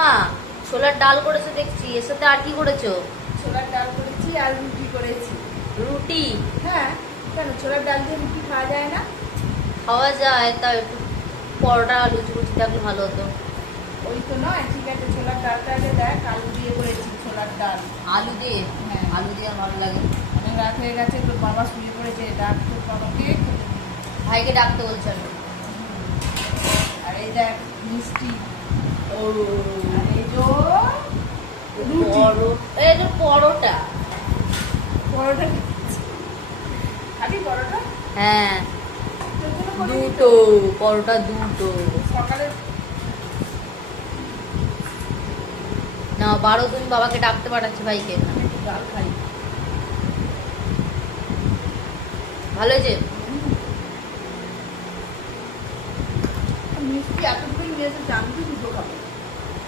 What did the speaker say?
মা ছোলার ডাল করেছো দেখছি, এর সাথে আর কি করেছো? ছোলার ডাল করেছি আর রুটি করেছি। রুটি? হ্যাঁ, কেন ছোলার ডাল দিয়ে রুটি খাওয়া যায় না? খাওয়া যায়, তা একটু পরোটা লুচি লুচি থাকলে ভালো হতো। ওই তো নয়, ঠিক আছে, ছোলার ডালটা আগে দেখ, আলু দিয়ে করেছি ছোলার ডাল। আলু দিয়ে? হ্যাঁ। আলু দিয়ে আমার ভালো লাগে। অনেক রাত হয়ে গেছে, তোর বাবা শুয়ে পড়েছে, ডাক তোর বাবাকে। ভাইকে ডাকতে বলছেন। আর এই দেখ মিষ্টি, ও আর এই যে রুটি। এই যে পরোটা। পরোটা খাবি পরোটা? হ্যাঁ, তোর জন্য করে দিই। দুটো পরোটা, দুটো। সকালে না 12 তুমি বাবাকে ডাকতে পাঠাচ্ছি ভাইকে। আমি একটু ডাল খাই। ভালো হয়েছে? মিষ্টি এতগুলো নিয়েছে, আমি তো দুটো খাবো।